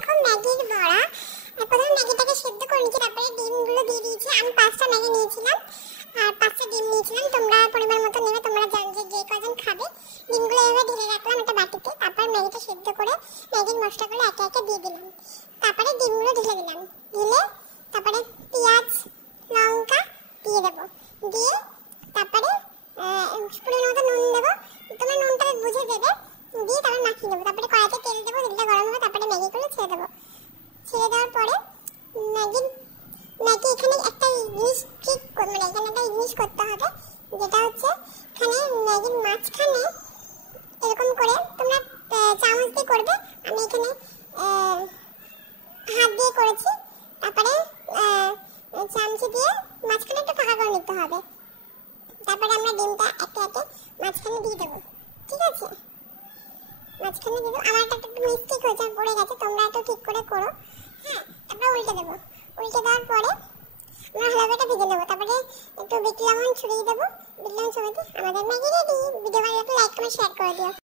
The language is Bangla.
দেখো ম্যাগির বড়া। প্রথমে ম্যাগিটাকে সেদ্ধ করে নিয়েছি, তারপরে ডিমগুলো দিয়ে দিয়েছি। আমি 5টা ম্যাগি নিয়েছিলাম আর 5টা ডিম নিয়েছিলাম। তোমরা পরিমাণ মতো নেবে, তোমরা যে কজন খাবে। ডিমগুলো এভাবে ঢেলে রাখলাম একটা বাটিতে। তারপর ম্যাগিটা সেদ্ধ করে ম্যাগির মশলাগুলো একে একে দিয়ে দিলাম। তারপরে ডিমগুলো ঢেলে দিলাম। ঢেলে তারপরে পেঁয়াজ লঙ্কা দিয়ে দেবো। দিয়ে তারপরে পরিমাণ মতো নুন দেবো। তোমরা নুনটা বুঝে দেবে। দিয়ে তারপর মাখিয়ে দেবো। তারপরে কড়াইতে তেল দেবো, তেলটা গরম হবে। তারপরে ম্যাগিগুলো ছেড়ে দেবো। ছেড়ে দেওয়ার পরে ম্যাগি এখানে একটা জিনিস ঠিক এখানে একটা জিনিস করতে হবে, যেটা হচ্ছে এখানে ম্যাগির মাঝখানে এরকম করে তোমরা চামচ দিয়ে করবে। আমি এখানে হাত দিয়ে করেছি। তারপরে চামচি দিয়ে মাঝখানে একটু ফাঁকা করে নিতে হবে। তারপরে আমরা ডিমটা একে একে মাঝখানে দিয়ে দেবো। ঠিক আছে, মাঝখানে দিয়ে দেবো। আমার একটা একটু মিস্টেক হয়েছে, পড়ে গেছে, তোমরা একটু ঠিক করে করো। হ্যাঁ, তারপরে উল্টে দেবো। উল্টে দেওয়ার পরে আমরা ভালোভাবে এটা ভেজে নেবো। তারপরে একটু বিট লবণ ছড়িয়ে দেবো। বিট লবণ ছড়িয়ে আমাদের ম্যাগি রেডি। ভিডিও ভালো লাগলে লাইক কমেন্ট শেয়ার করে দিও।